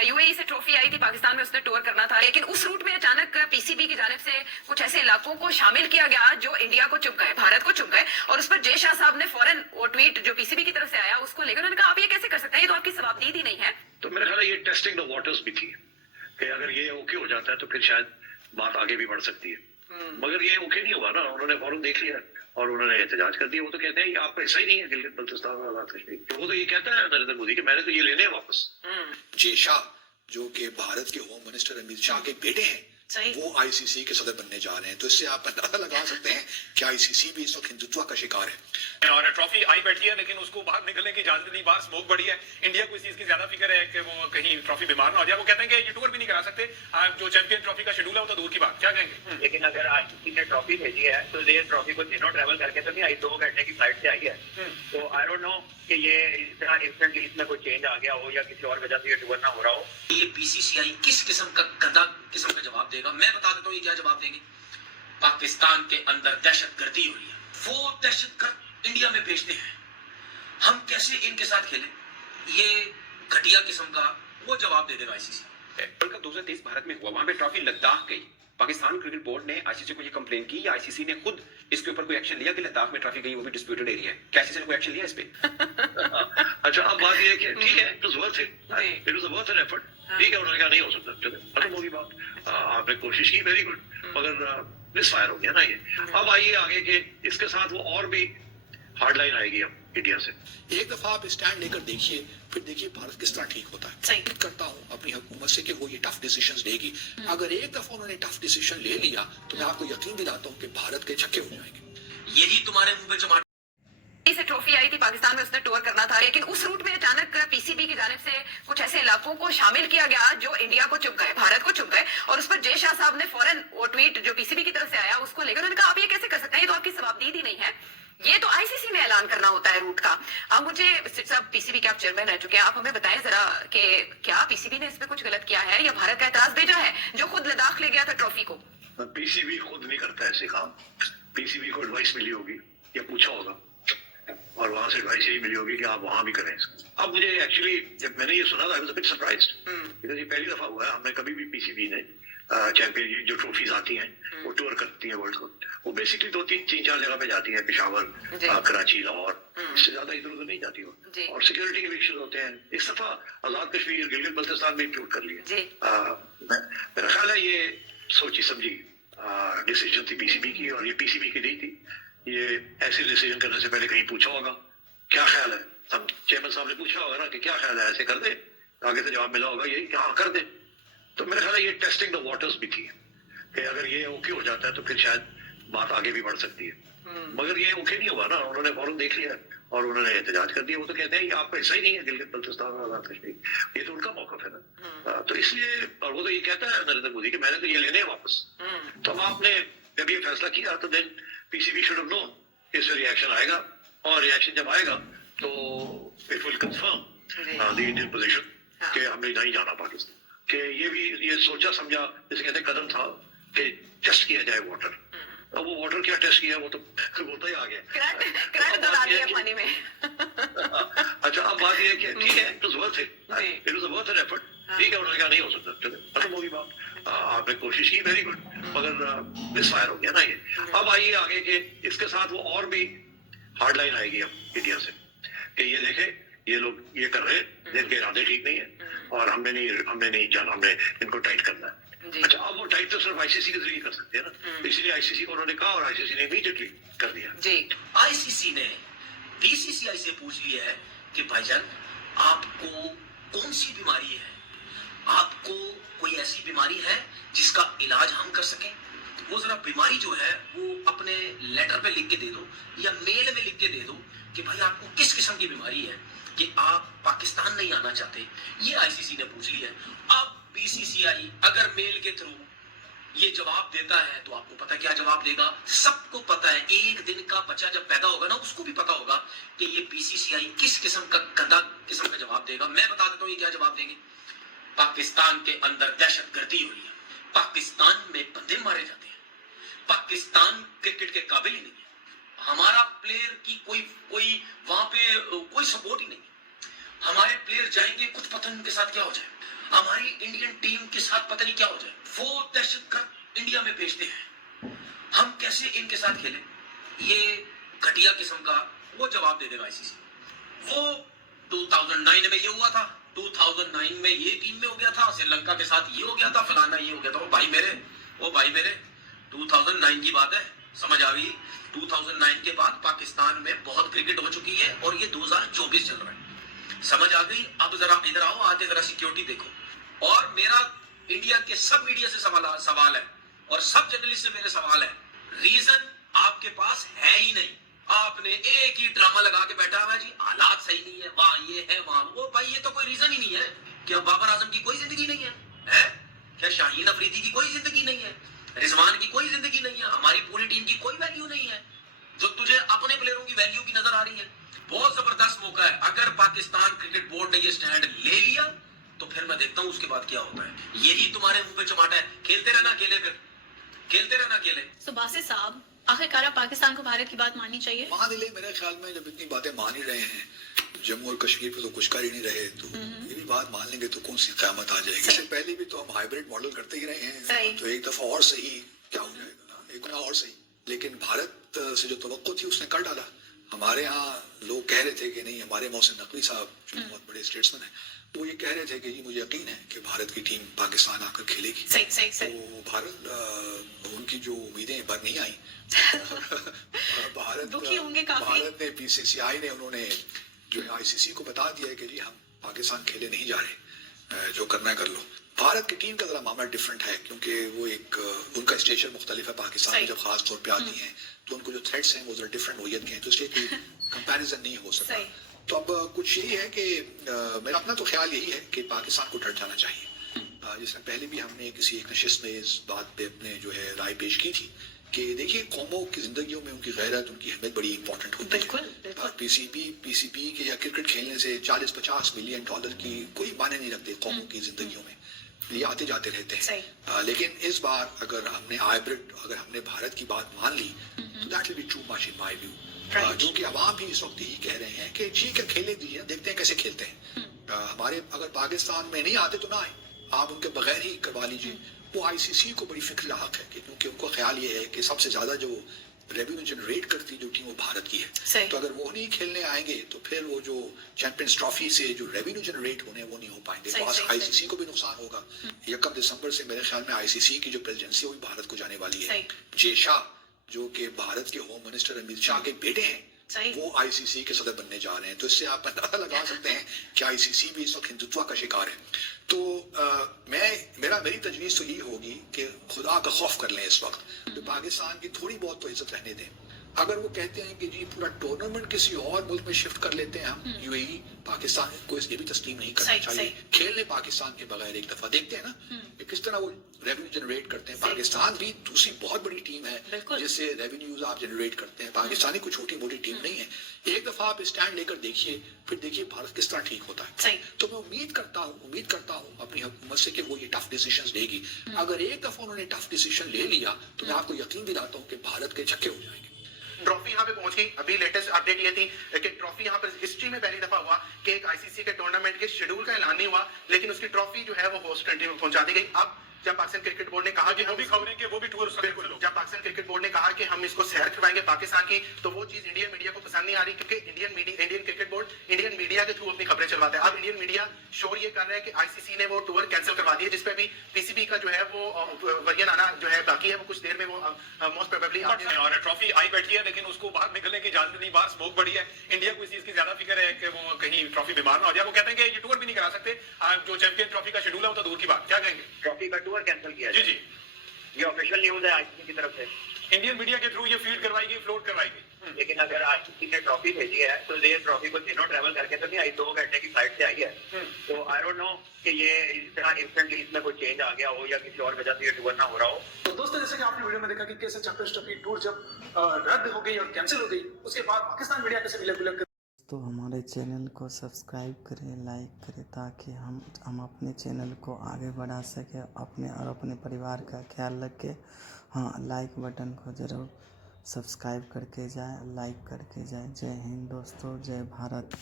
UAE से trophy I थी, पाकिस्तान में उसने टूर करना था, लेकिन उस रूट में अचानक पीसीबी की जानिब से कुछ ऐसे इलाकों को शामिल किया गया जो इंडिया को चुप गए, भारत को चुप गए, और उस पर जय शाह साहब ने फौरन वो ट्वीट जो पीसीबी की तरफ से आया उसको लेकर उन्होंने कहा आप ये कैसे कर सकते हैं, ये तो आपकी जवाबदेही नहीं है। तो मेरा ख्याल है ये टेस्टिंग द वाटर्स भी थी कि अगर ये ओके हो जाता है तो फिर शायद बात आगे भी बढ़ सकती है, मगर ये ओके नहीं हुआ ना, उन्होंने फौरन देख लिया और उन्होंने एहतजाज कर दिया। वो तो कहते हैं आपका ऐसा ही नहीं है गिलगित बल्तिस्तान और आजाद कश्मीर, तो वो तो ये कहता है नरेंद्र मोदी कि मैंने तो ये लेने हैं वापस। जय शाह जो कि भारत के होम मिनिस्टर अमित शाह के बेटे हैं, वो आईसीसी के सदर बनने जा रहे हैं, तो इससे आप अंदाजा लगा सकते हैं कि आईसीसी भी इस वक्त हिंदुत्व का शिकार है। और ट्रॉफी आई बैठी है लेकिन उसको बाहर निकलने की इजाजत नहीं, बाहर स्मोक बड़ी है। इंडिया को इस चीज की ज्यादा फिक्र है कि वो कहीं ट्रॉफी बीमार ना हो जाए। वो कहते हैं कि ये टूर भी नहीं करा सकते, जो चैंपियन ट्रॉफी का शेड्यूल है वो तो दूर की बात, क्या कहेंगे? लेकिन अगर आईसीसी ने ट्रॉफी भेजी है तो ये ट्रॉफी को तीनों ट्रैवल करके तो नहीं आई, 2 घंटे की फ्लाइट से आई है। तो आई डोंट नो कि ये इस तरह इंस्टेंटली इसमें कोई चेंज आ गया हो या किसी और वजह से ये टूर ना हो रहा हो। ये बीसीसीआई किस किस्म का गंदा किस्म का जवाब देगा, मैं बता देता हूँ ये क्या जवाब देंगे। पाकिस्तान के अंदर दहशतगर्दी हो रही है, वो दहशतगर्द इंडिया में भेजते हैं, हम कैसे इनके साथ खेलें, ये घटिया किस्म का वो जवाब दे देगा आईसीसी। वर्ल्ड कप 2023 भारत में हुआ, वहां पे ट्रॉफी लद्दाख गई, पाकिस्तान क्रिकेट बोर्ड ने आईसीसी को ये कंप्लेन की, आईसीसी ने खुद इसके ऊपर कोई एक्शन लिया कि लद्दाख में ट्रॉफी गई, वो भी डिस्प्यूटेड एरिया है, क्या आईसीसी ने कोई एक्शन लिया इस पे? अच्छा अब बात ये है कि ठीक है, it was worth it, it was worth an effort, ठीक है, उन्होंने कहा नहीं हो सकता, चलो खत्म होगी बात, आपने कोशिश की, वेरी गुड, मगर मिसफायर हो गया ना ये। अब आइए आगे के इसके साथ वो और भी हार्ड लाइन आएगी अब इंडिया से। एक दफा आप स्टैंड लेकर देखिए, फिर देखिए भारत किस तरह ठीक होता है। उम्मीद करता हूँ अपनी हुकूमत से कि वो ये टफ डिसीजंस लेगी। अगर एक दफा उन्होंने टफ डिसीजन ले लिया तो मैं आपको यकीन दिलाता हूँ कि भारत के छक्के हो जाएंगे। यही तुम्हारे मुंह पे चमाट से ट्रॉफी आई थी, पाकिस्तान में उसने टूर करना था, लेकिन उस रूट में अचानक पीसीबी की जानिब से कुछ ऐसे इलाकों को शामिल किया गया जो इंडिया को चुप गए, भारत को चुप गए, और उस पर जय शाह साहब ने फौरन वो ट्वीट जो पीसीबी की तरफ से आया उसको लेकर उन्होंने कहा आप ये कैसे कर सकते हैं, ये तो आपकी जवाबदेही नहीं है, ये तो आईसीसी में ऐलान करना होता है रूट का। अब मुझे साहब पीसीबी के आप चेयरमैन रह चुके हैं, आप हमें बताएं जरा कि क्या पीसीबी ने इसमें कुछ गलत किया है या भारत का एतराज भेजा है जो खुद लद्दाख ले गया था ट्रॉफी को? पीसीबी खुद नहीं करता ऐसे काम, पीसीबी को एडवाइस मिली होगी या पूछा होगा और वहां से एडवाइस यही मिली होगी कि आप वहां भी करें। अब मुझे एक्चुअली जब मैंने ये सुना था I was a bit surprised, because ये पहली दफा हुआ है, हमने कभी भी पीसीबी ने चैंपियन जो ट्रॉफीज आती हैं वो टूर करती है वर्ल्ड कप, वो बेसिकली 2-3-4 जगह पे जाती है, पेशावर, कराची, लाहौर, इससे ज्यादा इधर उधर नहीं जाती वो, और सिक्योरिटी के भी इश्यूज होते हैं। इस दफा आजाद कश्मीर गिलगित बल्तिस्तान में इंक्लूड कर लिया। मेरा ख्याल है ये सोची समझी डिसीजन थी पीसीबी की, और ये पीसीबी की नहीं थी, ये ऐसे डिसीजन करने से पहले कहीं पूछा होगा क्या ख्याल है, सब चेयरमैन साहब ने पूछा होगा ना कि क्या ख्याल है, ऐसे कर दे, आगे से जवाब मिला होगा यही कि हाँ कर दे। तो मेरा ख्याल है ये टेस्टिंग द वाटर्स भी थी कि अगर ये ओके हो जाता है तो फिर शायद बात आगे भी बढ़ सकती है, मगर ये ओके नहीं हुआ ना, उन्होंने फौरन देख लिया और उन्होंने एहतजाज कर दिया। वो तो कहते हैं कि आपका ऐसा ही नहीं है गिलगित बल्तिस्तान और आजाद कश्मीर, ये तो उनका मौकफ है ना, तो इसलिए, और वो तो ये कहता है नरेंद्र मोदी कि मैंने तो ये लेने हैं वापस। तो अब आपने जब ये फैसला किया तो then PCB should have known इससे रिएक्शन आएगा, और रिएक्शन जब आएगा तो it will confirm the Indian position कि हमने नहीं जाना पाकिस्तान, कि ये भी ये सोचा समझा जैसे कहते कदम था कि टेस्ट किया जाए वाटर। अब वो वाटर क्या टेस्ट किया, वो तो होता ही आ गया, करंट दौड़ा दिया पानी में। अच्छा अब बात ये है कि ठीक है, it was worth it, it was worth an effort, ठीक है, उन्होंने कहा नहीं हो सकता, चलो खत्म होगी बात, आपने कोशिश की, वेरी गुड, मगर मिसफायर हो गया ना ये। अब आइए आगे के इसके साथ वो और भी हार्ड लाइन आएगी अब इंडिया से कि ये देखे ये लोग ये कर रहे हैं, जिनके इरादे ठीक नहीं है और हमने नहीं जाना, हमने इनको टाइट करना है। अच्छा अब वो टाइट तो सिर्फ आईसीसी के जरिए कर सकते हैं ना, इसलिए आईसीसी को उन्होंने कहा और आईसीसी ने इमीडिएटली कर दिया। आईसीसी ने बीसीसीआई से पूछ लिया है कि भाईजान आपको कौन सी बीमारी है, आपको कोई ऐसी बीमारी है जिसका इलाज हम कर सकें, वो जरा बीमारी जो है वो अपने लेटर पे लिख के दे दो या मेल में लिख के दे दो कि भाई आपको किस किस्म की बीमारी है कि आप पाकिस्तान नहीं आना चाहते, ये आईसीसी ने पूछ लिया है। अब बीसीसीआई अगर मेल के थ्रू ये जवाब देता है तो आपको पता क्या जवाब देगा, सबको पता है, एक दिन का बच्चा जब पैदा होगा ना उसको भी पता होगा कि ये बीसीसीआई किस किस्म का गंदा किस्म का जवाब देगा। मैं बता देता हूँ ये क्या जवाब देंगे। पाकिस्तान के अंदर दहशतगर्दी हो रही है, पाकिस्तान में बंदे मारे जाते हैं, पाकिस्तान क्रिकेट के काबिल ही नहीं है, हमारा प्लेयर की कोई वहां पे कोई सपोर्ट ही नहीं है, हमारे प्लेयर जाएंगे कुछ पता नहीं उनके साथ क्या हो जाए। हमारी इंडियन टीम के साथ पता नहीं क्या हो जाए, वो दहशतगर्द इंडिया में भेजते हैं, हम कैसे इनके साथ खेलें? ये घटिया किस्म का वो जवाब दे देगा आईसीसी। वो 2009 में ये हुआ था, 2009 में ये टीम में हो गया था, श्रीलंका के साथ ये हो गया था, फलाना ये हो गया था। वो भाई मेरे 2009 की बात है, समझ आ गई। 2009 के बाद पाकिस्तान में बहुत क्रिकेट हो चुकी है और ये 2024 चल रहा है, समझ आ गई। अब जरा इधर आओ, आके जरा सिक्योरिटी देखो। और मेरा इंडिया के सब मीडिया से सवाल है और सब जर्नलिस्ट से मेरे सवाल है, रीजन आपके पास है ही नहीं। आपने एक ही ड्रामा लगा के बैठा हुआ है जी, हालात सही नहीं है, वहां ये है वहां वो। भाई ये तो कोई रीजन ही नहीं है। क्या बाबर आजम की कोई जिंदगी नहीं है? क्या शाहीन अफरीदी की कोई जिंदगी नहीं है? रिजवान की कोई जिंदगी नहीं है? हमारी पूरी टीम की कोई वैल्यू नहीं है? जो तुझे अपने प्लेयरों की वैल्यू की नजर आ रही है, बहुत जबरदस्त मौका है। अगर पाकिस्तान क्रिकेट बोर्ड ने ये स्टैंड ले लिया तो फिर मैं देखता हूँ उसके बाद क्या होता है। यही तुम्हारे मुंह पे चमाटा है, खेलते रहना अकेले, फिर खेलते रहना अकेले। तो बासित साहब, आखिरकार पाकिस्तान को भारत की बात माननी चाहिए? मान ले, मेरे ख्याल में जब इतनी बातें मान ही रहे हैं, जम्मू और कश्मीर पे तो कुछ कर ही नहीं रहे, तो ये भी बात मान लेंगे तो कौन सी क़यामत आ जाएगी। इससे पहले भी तो हम हाइब्रिड मॉडल करते ही रहे हैं, तो एक दफा और सही क्या हो जाएगा, एक गुना और सही। लेकिन भारत से जो तवक्को थी उसने कर डाला। हमारे यहाँ लोग कह रहे थे कि नहीं, हमारे मोहसिन नकवी साहब जो बहुत बड़े स्टेट्समैन हैं, वो ये कह रहे थे कि जी मुझे यकीन है कि भारत की टीम पाकिस्तान आकर खेलेगी। सही। तो भारत उनकी जो उम्मीदें बर नहीं आई। दुखी होंगे काफी। भारत ने बीसीसीआई ने उन्होंने जो है आईसीसी को बता दिया है कि जी हम पाकिस्तान खेले नहीं जा रहे, जो करना है कर लो। भारत की टीम का जरा मामला डिफरेंट है, क्योंकि वो एक उनका स्टेशन मुख्तलिफ है। पाकिस्तान में जब खास तौर पे आती हैं तो उनको जो थ्रेट्स हैं वो जरा डिफरेंट नोयत के हैं, तो इसलिए कोई कंपैरिजन नहीं हो सकता। तो अब कुछ यही है कि मेरा अपना तो ख्याल यही है कि पाकिस्तान को डट जाना चाहिए। जिसमें पहले भी हमने किसी एक नशिस्त में इस बात पे अपने जो है राय पेश की थी कि देखिए कौमों की जिंदगियों में उनकी गैरत, उनकी अहमियत बड़ी इंपॉर्टेंट होती है। पीसीबी के या क्रिकेट खेलने से 40-50 मिलियन डॉलर की कोई मायने नहीं रखते कौमों की जिंदगियों में, ये आते जाते रहते हैं। लेकिन इस बार अगर हमने भारत की बात मान ली तो that will be too much in my view. जो कि अवाम भी इस वक्त यही कह रहे हैं कि ठीक है खेलने दीजिए, देखते हैं कैसे खेलते हैं। हमारे अगर पाकिस्तान में नहीं आते तो ना आए, आप उनके बगैर ही करवा लीजिए। वो आईसीसी को बड़ी फिक्र लायक है, क्योंकि उनको ख्याल ये है कि सबसे ज्यादा जो रेवेन्यू जनरेट करती जो टीम वो भारत की है। तो अगर वो नहीं खेलने आएंगे तो फिर वो जो चैंपियंस ट्रॉफी से जो रेवेन्यू जनरेट होने वो नहीं हो पाएंगे। आईसीसी को भी नुकसान होगा। 1 दिसंबर से मेरे ख्याल में आईसीसी की जो प्रेसिडेंसी है वो भारत को जाने वाली है। जे शाह जो कि भारत के होम मिनिस्टर अमित शाह के बेटे हैं, वो आईसीसी के सदर बनने जा रहे हैं। तो इससे आप अंदाजा लगा सकते हैं कि आईसीसी भी इस वक्त हिंदुत्व का शिकार है। तो मेरी तजवीज़ तो यही होगी कि खुदा का खौफ कर लें इस वक्त, तो पाकिस्तान की थोड़ी बहुत तो इज्जत रहने दें। अगर वो कहते हैं कि जी पूरा टूर्नामेंट किसी और मुल्क में शिफ्ट कर लेते हैं हम, यूएई, पाकिस्तान को ये भी तस्लीम नहीं करना चाहिए। खेलने पाकिस्तान के बगैर एक दफा देखते हैं ना कि किस तरह वो रेवेन्यू जनरेट करते हैं। पाकिस्तान भी दूसरी बहुत बड़ी टीम है जिससे रेवेन्यूज आप जनरेट करते हैं। पाकिस्तानी कोई छोटी मोटी टीम नहीं है। एक दफा आप स्टैंड लेकर देखिए, फिर देखिए भारत किस तरह ठीक होता है। तो मैं उम्मीद करता हूँ अपनी हुकूमत से कि वो ये टफ डिसीजंस लेगी। अगर एक दफा उन्होंने टफ डिसीजन ले लिया तो मैं आपको यकीन दिलाता हूँ कि भारत के छक्के हो जाएंगे। ट्रॉफी यहाँ पे पहुंच गई। अभी लेटेस्ट अपडेट ये थी कि ट्रॉफी यहाँ पर हिस्ट्री में पहली दफा हुआ कि एक आईसीसी के टूर्नामेंट के शेड्यूल का ऐलान नहीं हुआ, लेकिन उसकी ट्रॉफी जो है वो होस्ट कंट्री में पहुंचा दी गई। अब जब पाकिस्तान क्रिकेट बोर्ड ने कहा कि वो भी खबरें कि वो भी टूर जब पाकिस्तान क्रिकेट बोर्ड ने कहा कि हम इसको सैर करवाएंगे पाकिस्तान की, तो वो चीज इंडियन मीडिया को पसंद नहीं आ रही, क्योंकि Indian cricket board Indian media के थ्रू अपनी खबरें चलवाता है। अब इंडियन मीडिया शोर ये कर रहा है कि आईसीसी ने वो टूर कैंसिल करवा दिया, जिसपे भी पीसीबी का जो है वो वर्जन आना जो है बाकी है, वो कुछ देर में वो मोस्ट प्रोबेबली और ट्रॉफी आई बैठी है, लेकिन उसको बाहर निकलने की इजाजत नहीं, बाहर स्मोक बड़ी है। इंडिया को इस चीज की ज्यादा फिक्र है कि वो कहीं ट्रॉफी बीमार ना हो जाए। वो कहते हैं कि ये टूर भी नहीं करा सकते, जो चैंपियन ट्रॉफी का शेड्यूल है वो तो दूर की बात, क्या कहेंगे? ट्रॉफी का टूर कैंसिल किया जी, ये ऑफिशियल न्यूज है आईसीसी की तरफ से। इंडियन मीडिया के थ्रू ये फीड करवाई गई, फ्लोट करवाई गई। लेकिन अगर आईसीसी ने ट्रॉफी भेजी है तो ये ट्रॉफी को दिनों ट्रैवल करके तो नहीं आई, 2 घंटे की फ्लाइट से आई है। तो आई डोंट नो कि ये इस तरह इंस्टेंटली इसमें कोई चेंज आ गया हो या किसी और वजह से ये टूर ना हो रहा हो। तो दोस्तों, जैसे कि आपने वीडियो में देखा कि कैसे चैंपियंस ट्रॉफी टूर जब रद्द हो गई और कैंसिल हो गई, उसके बाद पाकिस्तान मीडिया कैसे विलग तो हमारे चैनल को सब्सक्राइब करें, लाइक करें, ताकि हम अपने चैनल को आगे बढ़ा सकें, अपने परिवार का ख्याल रखें। हाँ, लाइक बटन को ज़रूर सब्सक्राइब करके जाएं, लाइक करके जाएं। जय हिंद दोस्तों, जय भारत।